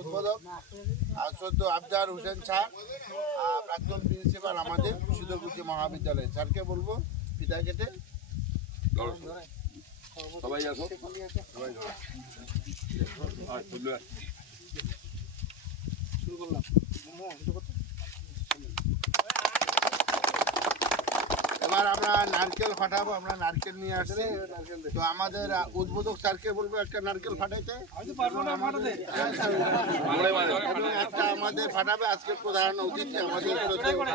উদ্বোধক আর সদ্য আবদার হোসেন স্যার আর প্রাক্তন প্রিন্সিপাল আমাদের সুদরকুচি মহাবিদ্যালয়। স্যারকে বলব পিতা কেটে। সবাই আসো। সবাই শুরু এবার আমরা নারকেল ফাটাবো আমরা নারকেল নিয়ে আসছি। তো আমাদের উদ্বোধক স্যারকে বলব একটা নারকেল ফাটাইতে। একটা আমাদের ফাটাবে আজকে প্রধান অতিথি আমাদের শ্রদ্ধেয় নারকেল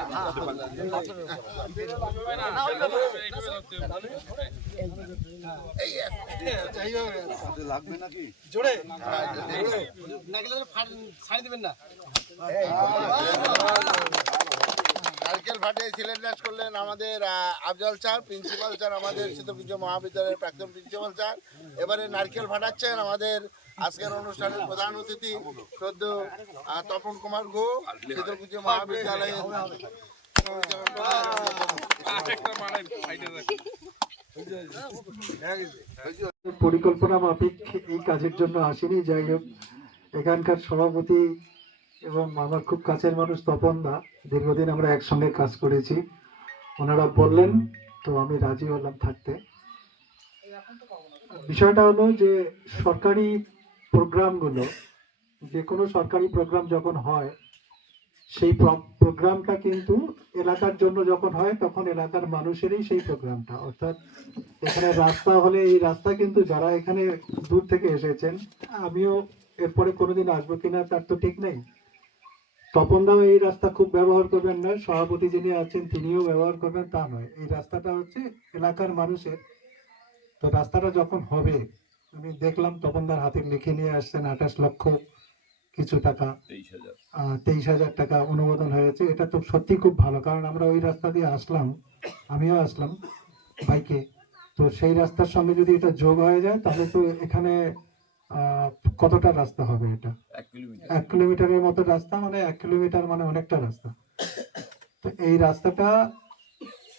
ফাটিয়ে শিলান্যাস করলেন আমাদের আফজল স্যার প্রিন্সিপাল স্যার, আমাদের শীতপুঞ্জ মহাবিদ্যালয়ের প্রাক্তন প্রিন্সিপাল স্যার। এবারে নারকেল ফাটাচ্ছেন আমাদের আজকের অনুষ্ঠানের প্রধান অতিথি সদ্য তপন কুমার ঘো শীতলকুচি মহাবিদ্যালয়ের পরিকল্পনা মাফিক এই কাজের জন্য আসেনি। যাই হোক, এখানকার সভাপতি এবং আমার খুব কাছের মানুষ তপন দা, দীর্ঘদিন আমরা একসঙ্গে কাজ করেছি। ওনারা বললেন, তো আমি রাজি হলাম থাকতে। বিষয়টা হলো যে, সরকারি প্রোগ্রামগুলো, যে কোনো সরকারি প্রোগ্রাম যখন হয়, সেই প্রোগ্রামটা কিন্তু এলাকার জন্য যখন হয়, তখন এলাকার মানুষেরই সেই প্রোগ্রামটা। অর্থাৎ এখানে রাস্তা হলে, এই রাস্তা কিন্তু যারা এখানে দূর থেকে এসেছেন, আমিও এরপরে কোনোদিন আসব কিনা তার তো ঠিক নেই। তপনদাও এই রাস্তা খুব ব্যবহার করবেন না। সভাপতি যিনি আছেন তিনিও ব্যবহার করবেন তা নয়। এই রাস্তাটা হচ্ছে এলাকার মানুষের। তো রাস্তাটা যখন হবে আমি দেখলাম তপনদার হাতে লিখে নিয়ে আসছেন আঠাশ লক্ষ কিছু টাকা। তেইশ হাজার টাকা অনুমোদন হয়েছে। এটা তো সত্যি খুব ভালো কারণ আমরা ওই রাস্তা দিয়ে আসলাম আমিও আসলাম বাইকে। তো সেই রাস্তার সঙ্গে যদি এটা যোগ হয়ে যায় তাহলে তো এখানে কতটা রাস্তা হবে এটা? এক কিলোমিটার। এক কিলোমিটারের মতো রাস্তা মানে এক কিলোমিটার মানে অনেকটা রাস্তা। তো এই রাস্তাটা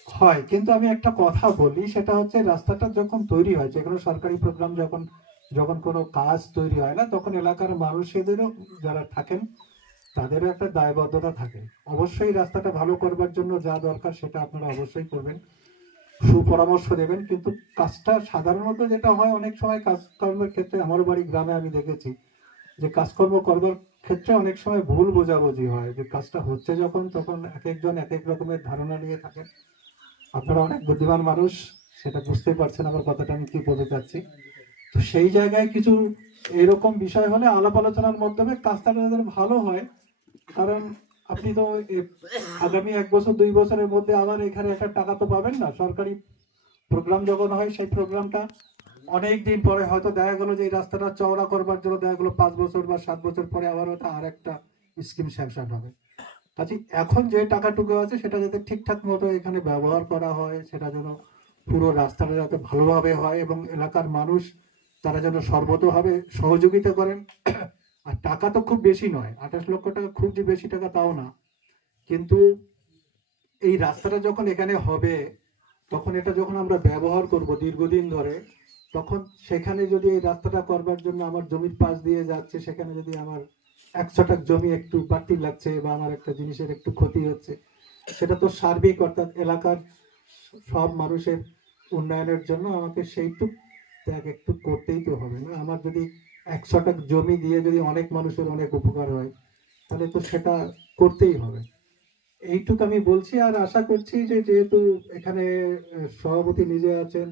হয়। কিন্তু আমি একটা কথা বলি সেটা হচ্ছে রাস্তাটা যখন তৈরি হয় যে কোনো সরকারি প্রোগ্রাম যখন যখন কোনো কাজ তৈরি হয় না তখন এলাকার মানুষেদেরও যারা থাকেন তাদেরও একটা দায়বদ্ধতা থাকে। অবশ্যই রাস্তাটা ভালো করবার জন্য যা দরকার সেটা আপনারা অবশ্যই করবেন। সুপরামর্শ দেবেন, কিন্তু কাজটা সাধারণত যেটা হয়, অনেক সময় কাজকর্মের ক্ষেত্রে, আমার বাড়ি গ্রামে আমি দেখেছি, যে কাজকর্ম করবার ক্ষেত্রে অনেক সময় ভুল বোঝাবুঝি হয়, যে কাজটা হচ্ছে যখন, তখন এক একজন এক এক রকমের ধারণা নিয়ে থাকেন। আপনারা অনেক বুদ্ধিমান মানুষ, সেটা বুঝতে পারছেন আমার কথাটা আমি কি বলতে চাচ্ছি। তো সেই জায়গায় কিছু এরকম বিষয় হলে আলাপ আলোচনার মাধ্যমে কাজটা যাতে ভালো হয়, কারণ আপনি তো আগামী এক বছর, দুই বছরের মধ্যে আবার এখানে একটা টাকা তো পাবেন না। সরকারি প্রোগ্রাম যখন হয়, সেই প্রোগ্রামটা অনেক দিন পরে হয়তো দেখা গেলো যে এই রাস্তাটা চওড়া করবার জন্য দেখা গেলো পাঁচ বছর বা সাত বছর পরে আবার ওটা আর একটা স্কিম স্যাংশন হবে। কাজে এখন যে টাকাটুকু আছে, সেটা যাতে ঠিকঠাক মতো এখানে ব্যবহার করা হয়, সেটা যেন পুরো রাস্তাটা যাতে ভালোভাবে হয় এবং এলাকার মানুষ তারা যেন সর্বতভাবে সহযোগিতা করেন আর টাকা তো খুব বেশি নয়, আঠাশ লক্ষ টাকা খুব যে বেশি টাকা তাও না। কিন্তু এই রাস্তাটা যখন এখানে হবে, তখন এটা যখন আমরা ব্যবহার করব দীর্ঘদিন ধরে, তখন সেখানে যদি এই রাস্তাটা করবার জন্য আমার জমির পাশ দিয়ে যাচ্ছে, সেখানে যদি আমার একশো টাক জমি একটু বাড়তি লাগছে বা আমার একটা জিনিসের একটু ক্ষতি হচ্ছে, সেটা তো সার্বিক, অর্থাৎ এলাকার সব মানুষের উন্নয়নের জন্য আমাকে সেইটুক ত্যাগ একটু করতেই তো হবে। না আমার যদি একশো টাক জমি দিয়ে যদি অনেক মানুষের অনেক উপকার হয় তাহলে তো সেটা করতেই হবে। এইটুকু আমি বলছি আর আশা করছি যে যেহেতু এখানে সভাপতি নিজে আছেন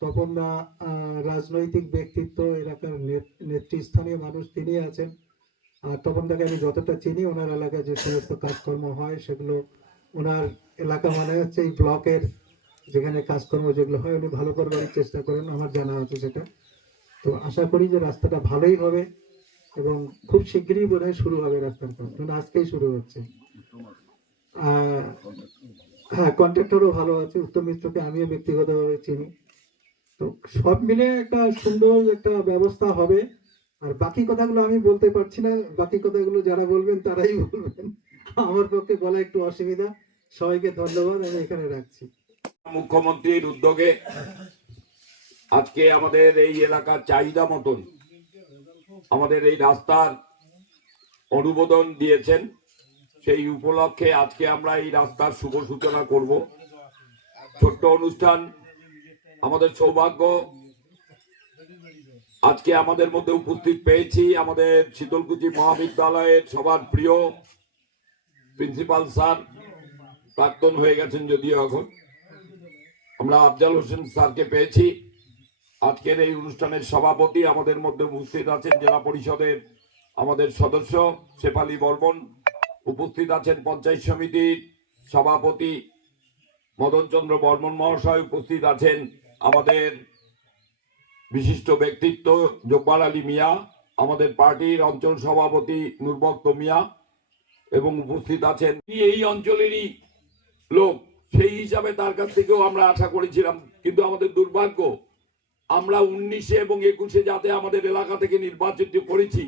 তপনদা আহ, রাজনৈতিক ব্যক্তিত্ব এলাকার নেত- নেতৃস্থানীয় মানুষ তিনি আছেন আর তপনদাকে আমি যতটা চিনি ওনার এলাকায় যে সমস্ত কাজকর্ম হয় সেগুলো ওনার এলাকা মানে হচ্ছে এই ব্লকের যেখানে কাজকর্ম যেগুলো হয় উনি ভালো করবার চেষ্টা করেন আমার জানা আছে সেটা। তো আশা করি যে রাস্তাটা ভালোই হবে এবং খুব শিগগিরই বোধ শুরু হবে রাস্তার কাজ। কারণ আজকেই শুরু হচ্ছে। হ্যাঁ কন্ট্রাক্টরও ভালো আছে, উত্তম মিত্রকে আমিও ব্যক্তিগতভাবে চিনি। তো সব মিলে একটা সুন্দর একটা ব্যবস্থা হবে। আর বাকি কথাগুলো আমি বলতে পারছি না। বাকি কথাগুলো যারা বলবেন, তারাই বলবেন। আমার পক্ষে বলা একটু অসুবিধা। সবাইকে ধন্যবাদ, আমি এখানে রাখছি। মুখ্যমন্ত্রীর উদ্যোগে আজকে আমাদের এই এলাকার চাহিদা মতন আমাদের এই রাস্তার অনুমোদন দিয়েছেন। সেই উপলক্ষে আজকে আমরা এই রাস্তার শুভ সূচনা করব। ছোট্ট অনুষ্ঠান, আমাদের সৌভাগ্য। আজকে আমাদের মধ্যে উপস্থিত পেয়েছি আমাদের শীতলকুচি মহাবিদ্যালয়ের সবার প্রিয় প্রিন্সিপাল স্যার। প্রাক্তন হয়ে গেছেন যদিও এখন। আমরা আফজাল হোসেন স্যারকে পেয়েছি। আজকের এই অনুষ্ঠানের সভাপতি আমাদের মধ্যে উপস্থিত আছেন জেলা পরিষদের আমাদের সদস্য শেফালি বর্মন, উপস্থিত আছেন পঞ্চায়েত সমিতির সভাপতি মদন চন্দ্র বর্মন মহাশয়, উপস্থিত আছেন আমাদের বিশিষ্ট ব্যক্তিত্ব জব্বার আলী মিয়া, আমাদের পার্টির অঞ্চল সভাপতি নুরবক্ত মিয়া এবং উপস্থিত আছেন এই অঞ্চলেরই লোক। সেই হিসাবে তার কাছ থেকেও আমরা আশা করেছিলাম, কিন্তু আমাদের দুর্ভাগ্য আমরা উনিশে এবং একুশে যাতে আমাদের এলাকা থেকে নির্বাচিত করেছি,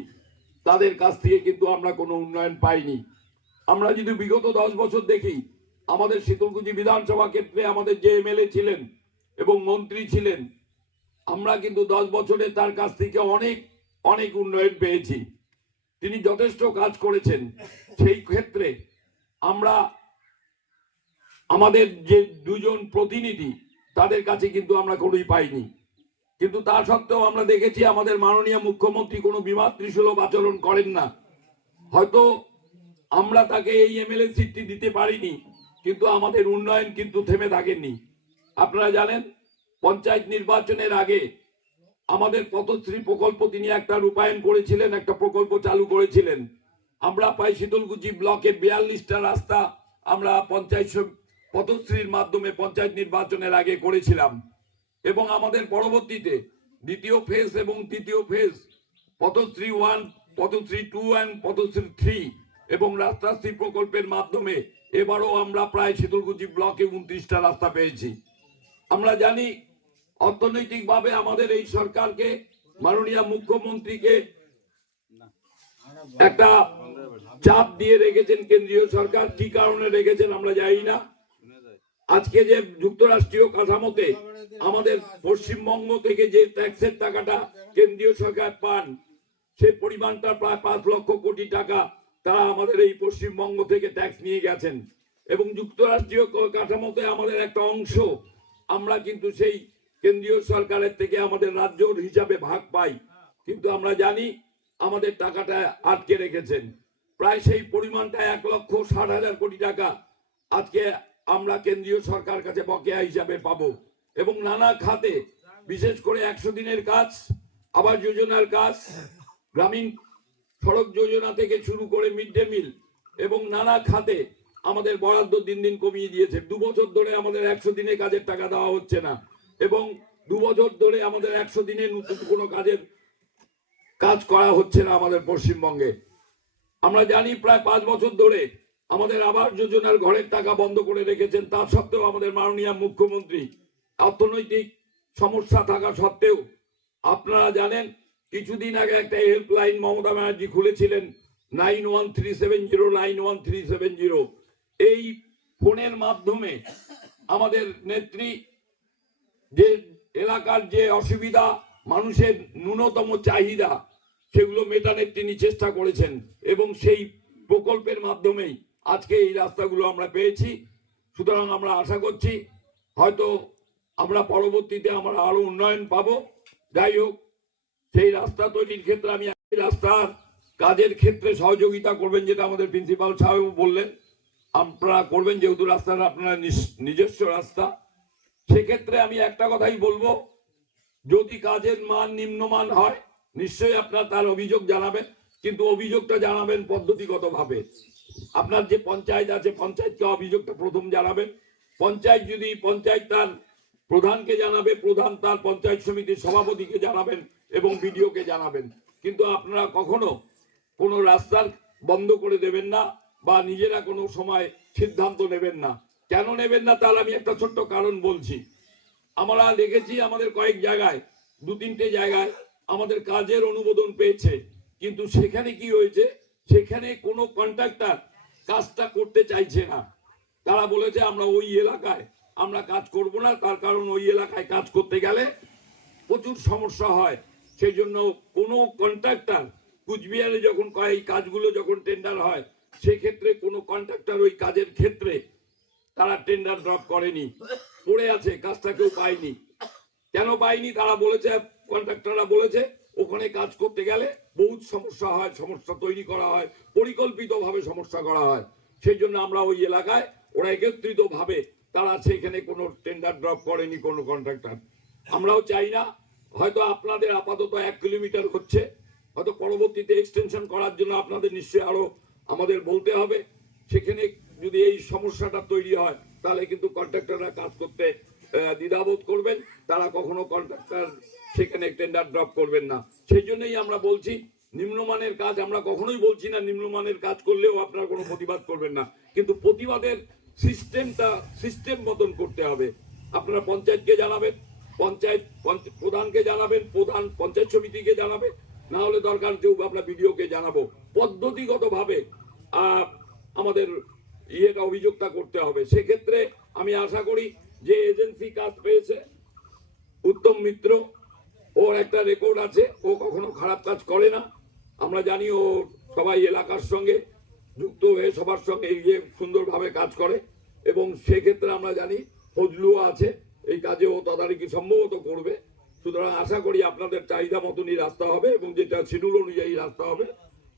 তাদের কাছ থেকে কিন্তু আমরা কোনো উন্নয়ন পাইনি। আমরা যদি বিগত দশ বছর দেখি, আমাদের শীতলকুচি বিধানসভা ক্ষেত্রে আমাদের যে এমএলএ ছিলেন এবং মন্ত্রী ছিলেন, আমরা কিন্তু দশ বছরে তার কাছ থেকে অনেক অনেক উন্নয়ন পেয়েছি। তিনি যথেষ্ট কাজ করেছেন। সেই ক্ষেত্রে আমরা আমাদের যে দুজন প্রতিনিধি, তাদের কাছে কিন্তু আমরা কোনোই পাইনি। কিন্তু তা সত্ত্বেও আমরা দেখেছি আমাদের মাননীয় মুখ্যমন্ত্রী কোনো বিমাতৃসুলভ আচরণ করেন না। হয়তো আমরা তাকে এই এমএলএ সিটটি দিতে পারিনি, কিন্তু আমাদের উন্নয়ন কিন্তু থেমে থাকেননি আপনারা জানেন, পঞ্চায়েত নির্বাচনের আগে আমাদের পথশ্রী প্রকল্প তিনি একটা রূপায়ণ করেছিলেন, একটা প্রকল্প চালু করেছিলেন। আমরা প্রায় শীতলকুচি ব্লকে বিয়াল্লিশটা রাস্তা আমরা পঞ্চায়েত পথশ্রীর মাধ্যমে পঞ্চায়েত নির্বাচনের আগে করেছিলাম। এবং আমাদের পরবর্তীতে দ্বিতীয় ফেজ এবং তৃতীয় phase Pathashree one Pathashree two and Pathashree three এবং রাস্তাশ্রী প্রকল্পের মাধ্যমে এবারও আমরা প্রায় শীতলকুচি ব্লকে উনত্রিশটা রাস্তা পেয়েছি। আমরা জানি অর্থনৈতিকভাবে আমাদের এই সরকারকে, মাননীয় মুখ্যমন্ত্রীকে একটা চাপ দিয়ে রেখেছেন কেন্দ্রীয় সরকার। কি কারণে রেখেছেন আমরা জানি না। আজকে যে যুক্তরাষ্ট্রীয় কাঠামোতে আমাদের পশ্চিমবঙ্গ থেকে যে ট্যাক্সের টাকাটা কেন্দ্রীয় সরকার পান সেই পরিমাণটা প্রায় পাঁচ লক্ষ কোটি টাকা তারা আমাদের এই পশ্চিমবঙ্গ থেকে ট্যাক্স নিয়ে গেছেন। এবং যুক্তরাষ্ট্রীয় কাঠামোতে আমাদের একটা অংশ আমরা কিন্তু সেই কেন্দ্রীয় সরকারের থেকে আমাদের রাজ্য হিসাবে ভাগ পাই। কিন্তু আমরা জানি আমাদের টাকাটা আটকে রেখেছেন। প্রায় সেই পরিমাণটা এক লক্ষ ষাট হাজার কোটি টাকা আজকে আমরা কেন্দ্রীয় সরকার কাছে বকেয়া হিসাবে পাবো এবং নানা খাতে, বিশেষ করে একশো দিনের কাজ, আবাস যোজনার কাজ, গ্রামীণ সড়ক যোজনা থেকে শুরু করে মিড ডে মিল এবং নানা খাতে আমাদের বরাদ্দ দিন দিন কমিয়ে দিয়েছে। দু বছর ধরে আমাদের একশো দিনে কাজের টাকা দেওয়া হচ্ছে না এবং দু বছর ধরে আমাদের একশো দিনে নতুন কোনো কাজের কাজ করা হচ্ছে না আমাদের পশ্চিমবঙ্গে। আমরা জানি প্রায় পাঁচ বছর ধরে আমাদের আবাস যোজনার ঘরের টাকা বন্ধ করে রেখেছেন তা সত্ত্বেও আমাদের মাননীয় মুখ্যমন্ত্রী। অর্থনৈতিক সমস্যা থাকা সত্ত্বেও আপনারা জানেন, কিছুদিন আগে একটা helpline Mamata Banerjee খুলেছিলেন nine one three seven zero nine one three seven zero এই ফোনের মাধ্যমে আমাদের নেত্রী যে এলাকার যে অসুবিধা, মানুষের ন্যূনতম চাহিদা, সেগুলো মেটানোর তিনি চেষ্টা করেছেন এবং সেই প্রকল্পের মাধ্যমেই আজকে এই রাস্তাগুলো আমরা পেয়েছি। সুতরাং আমরা আশা করছি, হয়তো আমরা পরবর্তীতে আমরা আরও উন্নয়ন পাবো। যাই হোক, সেই রাস্তা তৈরির ক্ষেত্রে আমি রাস্তার কাজের ক্ষেত্রে সহযোগিতা করবেন যেটা আমাদের প্রিন্সিপাল সাহেব বললেন। আপনারা করবেন, যেহেতু রাস্তাটা আপনার নিজ- নিজস্ব রাস্তা। সেক্ষেত্রে আমি একটা কথাই বলব, যদি কাজের মান নিম্নমান হয়, নিশ্চয়ই আপনার তার অভিযোগ জানাবেন। কিন্তু অভিযোগটা জানাবেন পদ্ধতিগতভাবে। আপনার যে পঞ্চায়েত আছে, পঞ্চায়েতকে অভিযোগটা প্রথম জানাবেন। পঞ্চায়েত যদি, পঞ্চায়েত তার প্রধানকে জানাবে, প্রধান তার পঞ্চায়েত সমিতির সভাপতিকে জানাবেন এবং বিডিওকে জানাবেন। কিন্তু আপনারা কখনো কোনো রাস্তার বন্ধ করে দেবেন না বা নিজেরা কোনো সময় সিদ্ধান্ত নেবেন না। কেন নেবেন না তার আমি একটা ছোট্ট কারণ বলছি। আমরা দেখেছি আমাদের কয়েক জায়গায় দু তিনটে জায়গায় আমাদের কাজের অনুমোদন পেয়েছে। কিন্তু সেখানে কি হয়েছে? সেখানে কোনো কন্ট্রাক্টর কাজটা করতে চাইছে না। তারা বলেছে, আমরা ওই এলাকায়, আমরা কাজ করব না, তার কারণ ওই এলাকায় কাজ করতে গেলে প্রচুর সমস্যা হয়। সেই জন্য কোনো কন্ট্রাক্টর কুচবিহারে যখন কয়, এই কাজগুলো যখন টেন্ডার হয়, সেক্ষেত্রে কোনো কন্ট্রাক্টর ওই কাজের ক্ষেত্রে তারা টেন্ডার ড্রপ করেনি। পড়ে আছে, কাজটা কেউ পায়নি। কেন পায়নি? তারা বলেছে কন্ট্রাক্টররা বলেছে ওখানে কাজ করতে গেলে বহুত সমস্যা হয়, সমস্যা তৈরি করা হয়, পরিকল্পিতভাবে সমস্যা করা হয়। সেই জন্য আমরা ওই এলাকায় ওরা একত্রিত ভাবে তারা সেখানে কোনো টেন্ডার ড্রপ করেনি, কোনো কন্ট্রাক্টর আমরাও চাই না, হয়তো আপনাদের আপাতত এক কিলোমিটার হচ্ছে, হয়তো পরবর্তীতে এক্সটেনশন করার জন্য আপনাদের নিশ্চয়ই আরও আমাদের বলতে হবে। সেখানে যদি এই সমস্যাটা তৈরি হয়, তাহলে কিন্তু কন্ট্রাক্টররা কাজ করতে দ্বিধাবোধ করবেন। তারা কখনো কন্ট্রাক্টর সেখানে টেন্ডার ড্রপ করবেন না। সেই জন্যই আমরা বলছি, নিম্নমানের কাজ আমরা কখনোই বলছি না, নিম্নমানের কাজ করলেও আপনারা কোনো প্রতিবাদ করবেন না। কিন্তু প্রতিবাদের সিস্টেমটা সিস্টেম মতন করতে হবে। আপনারা পঞ্চায়েতকে জানাবেন, পঞ্চায়েত প্রধানকে জানাবেন, প্রধান পঞ্চায়েত সমিতিকে জানাবে না হলে দরকার যে আমরা বিডিওকে জানাব। পদ্ধতিগতভাবে আমাদের ইয়েটা, অভিযোগটা করতে হবে। সেক্ষেত্রে আমি আশা করি যে এজেন্সি কাজ পেয়েছে। উত্তম মিত্র ওর একটা রেকর্ড আছে, ও কখনো খারাপ কাজ করে না। আমরা জানি ও সবাই এলাকার সঙ্গে, যুক্ত হয়ে সবার সঙ্গে গিয়ে সুন্দরভাবে কাজ করে এবং সেক্ষেত্রে আমরা জানি ফজলুও আছে, এই কাজে ও তদারকি সম্ভবত করবে। সুতরাং আশা করি আপনাদের চাহিদা মতনই রাস্তা হবে এবং যেটা শিডিউল অনুযায়ী রাস্তা হবে,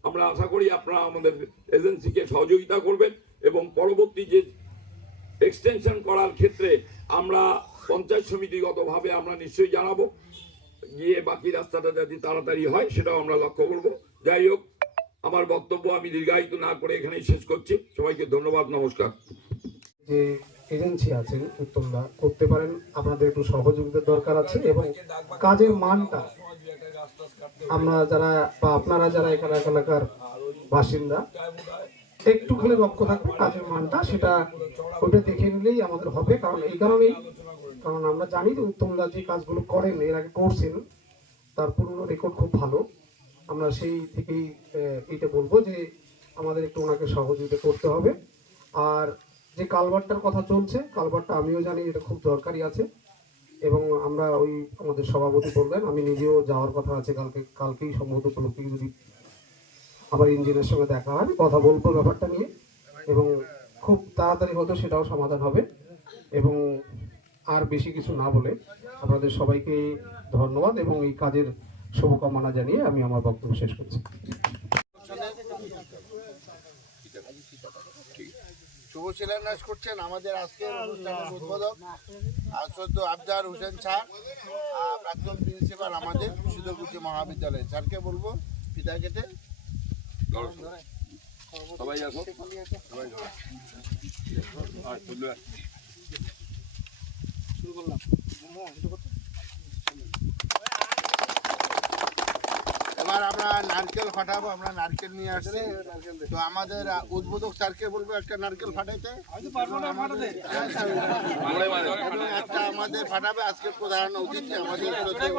আমরা আশা করি আপনারা আমাদের এজেন্সিকে সহযোগিতা করবেন এবং পরবর্তী যে এক্সটেনশন করার ক্ষেত্রে আমরা পঞ্চায়েত সমিতিগতভাবে আমরা নিশ্চয়ই জানাব। গিয়ে বাকি রাস্তাটা যাতে তাড়াতাড়ি হয়, সেটাও আমরা লক্ষ্য করব। যাই হোক, আমার বক্তব্য আমি দীর্ঘায়িত না করে এখানেই শেষ করছি। সবাইকে ধন্যবাদ, নমস্কার। যে এজেন্সি আছেন, উত্তমদা, করতে পারেন, আপনাদের একটু সহযোগিতার দরকার আছে এবং কাজের মানটা আমরা যারা বা আপনারা যারা এখানে এলাকার বাসিন্দা একটুখানি লক্ষ্য থাকবে কাজের মানটা, সেটা ওটা দেখে নিলেই আমাদের হবে। কারণ এই কারণেই কারণ আমরা জানি যে উত্তমদা যে কাজগুলো করেন এর আগে করছেন তার পুরনো রেকর্ড খুব ভালো। আমরা সেই থেকেই এটা বলব যে আমাদের একটু ওনাকে সহযোগিতা করতে হবে। আর যে কালভারটার কথা চলছে কালভারটা আমিও জানি এটা খুব দরকারি আছে। এবং আমরা ওই আমাদের সভাপতি বললেন, আমি নিজেও যাওয়ার কথা আছে, কালকে, কালকেই সম্ভবত উপলক্ষে যদি আবার ইঞ্জিনের সঙ্গে দেখা হয় কথা বলব ব্যাপারটা নিয়ে। এবং খুব তাড়াতাড়ি হয়তো সেটাও সমাধান হবে। এবং আর বেশি কিছু না বলে আপনাদের সবাইকে ধন্যবাদ এবং এই কাজের শুভকামনা জানিয়ে আমি আমার বক্তব্য শেষ করছি। শুভ শিলান্যাস করছেন আমাদের আজকের অনুষ্ঠানের উদ্বোধক সদ্য আফজার হোসেন স্যার প্রাক্তন প্রিন্সিপাল আমাদের সুদরকুচি মহাবিদ্যালয় স্যারকে বলব ফিতা কেটে। সবাই আসো সবাই ধরো। আয়, তুলবে। এবার আমরা নারকেল ফাটাবো আমরা নারকেল নিয়ে আসছি তো আমাদের উদ্বোধক স্যারকে বলব একটা নারকেল ফাটাইতে একটা আমাদের ফাটাবে আজকে প্রধান অতিথি আমাদের শ্রদ্ধেয়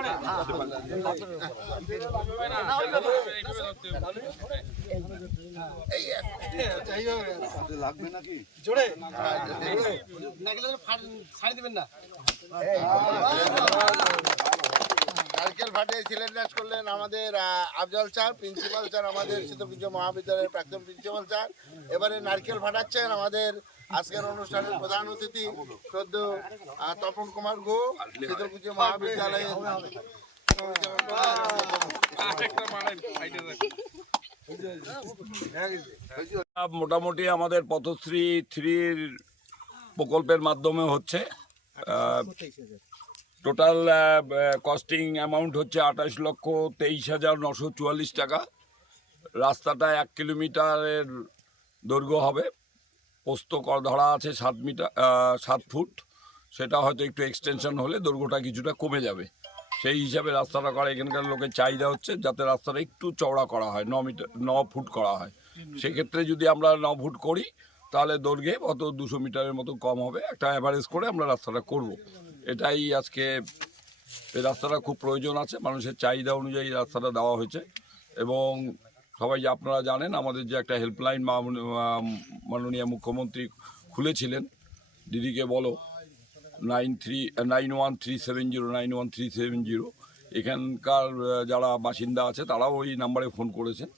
নারকেল ফাটিয়ে শিলান্যাস করলেন আমাদের আফজল স্যার প্রিন্সিপাল স্যার, আমাদের শীতপুঞ্জ মহাবিদ্যালয়ের প্রাক্তন প্রিন্সিপাল স্যার। এবারে নারকেল ফাটাচ্ছেন আমাদের আজকের অনুষ্ঠানের প্রধান অতিথি সদ্য তপন কুমার ঘো শীতপুঞ্জ মহাবিদ্যালয়ের মোটামুটি আমাদের পথশ্রী থ্রির প্রকল্পের মাধ্যমে হচ্ছে টোটাল কস্টিং অ্যামাউন্ট হচ্ছে আঠাশ লক্ষ তেইশ হাজার নশো চুয়াল্লিশ টাকা। রাস্তাটা এক কিলোমিটারের দৈর্ঘ্য হবে। পোস্ত ধরা আছে সাত মিটার সাত ফুট। সেটা হয়তো একটু এক্সটেনশন হলে দৈর্ঘ্যটা কিছুটা কমে যাবে। সেই হিসাবে রাস্তাটা করা এখানকার লোকের চাহিদা হচ্ছে যাতে রাস্তাটা একটু চওড়া করা হয় ন মিটার ন ফুট করা হয়। সেক্ষেত্রে যদি আমরা ন ফুট করি তাহলে দৈর্ঘ্যে অত দুশো মিটারের মতো কম হবে। একটা অ্যাভারেজ করে আমরা রাস্তাটা করব। এটাই আজকে, এই রাস্তাটা খুব প্রয়োজন আছে। মানুষের চাহিদা অনুযায়ী রাস্তাটা দেওয়া হয়েছে। এবং সবাই আপনারা জানেন, আমাদের যে একটা হেল্পলাইন মাননীয় মুখ্যমন্ত্রী খুলেছিলেন। দিদিকে বলো nine three nine one three seven zero nine one three seven zero এখানকার যারা বাসিন্দা আছে, তারাও ওই নাম্বারে ফোন করেছেন।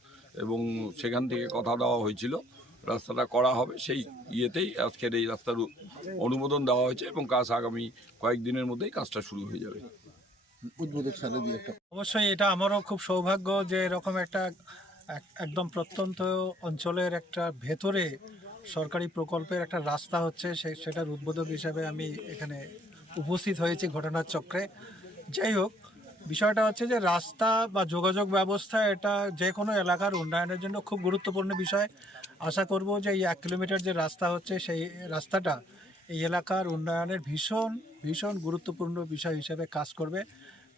এবং সেখান থেকে কথা দেওয়া হয়েছিল। রাস্তাটা করা হবে সেই ইয়েতেই আজকের এই রাস্তার অনুমোদন দেওয়া হয়েছে এবং কাজ আগামী কয়েকদিনের মধ্যেই কাজটা শুরু হয়ে যাবে। উদ্বোধক সাথে দিয়ে অবশ্যই এটা আমারও খুব সৌভাগ্য যে এরকম একটা এক- একদম প্রত্যন্ত অঞ্চলের একটা ভেতরে সরকারি প্রকল্পের একটা রাস্তা হচ্ছে সে সেটার উদ্বোধক হিসাবে আমি এখানে উপস্থিত হয়েছি ঘটনার চক্রে। যাই হোক বিষয়টা হচ্ছে যে রাস্তা বা যোগাযোগ ব্যবস্থা এটা যে কোনো এলাকার উন্নয়নের জন্য খুব গুরুত্বপূর্ণ বিষয়। আশা করব যে এই এক কিলোমিটার যে রাস্তা হচ্ছে, সেই রাস্তাটা এই এলাকার উন্নয়নের ভীষণ ভীষণ গুরুত্বপূর্ণ বিষয় হিসেবে কাজ করবে।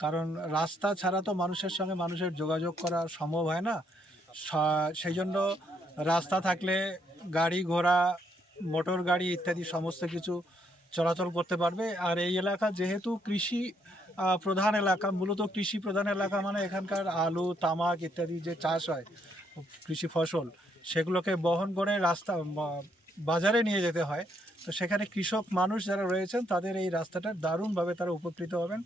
কারণ রাস্তা ছাড়া তো মানুষের সঙ্গে মানুষের যোগাযোগ করা সম্ভব হয় না। সেই জন্য রাস্তা থাকলে গাড়ি ঘোড়া, মোটর গাড়ি ইত্যাদি সমস্ত কিছু চলাচল করতে পারবে। আর এই এলাকা যেহেতু কৃষি প্রধান এলাকা, মূলত কৃষি প্রধান এলাকা মানে এখানকার আলু, তামাক ইত্যাদি যে চাষ হয়, কৃষি ফসল সেগুলোকে বহন করে রাস্তা বাজারে নিয়ে যেতে হয়। তো সেখানে কৃষক মানুষ যারা রয়েছেন, তাদের এই রাস্তাটা দারুণভাবে তারা উপকৃত হবেন।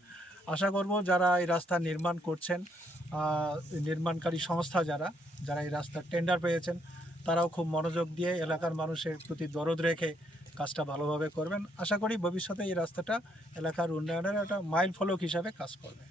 আশা করব যারা এই রাস্তা নির্মাণ করছেন নির্মাণকারী সংস্থা যারা যারা এই রাস্তার টেন্ডার পেয়েছেন, তারাও খুব মনোযোগ দিয়ে এলাকার মানুষের প্রতি দরদ রেখে কাজটা ভালোভাবে করবেন। আশা করি ভবিষ্যতে এই রাস্তাটা এলাকার উন্নয়নের একটা মাইল ফলক হিসাবে কাজ করবে।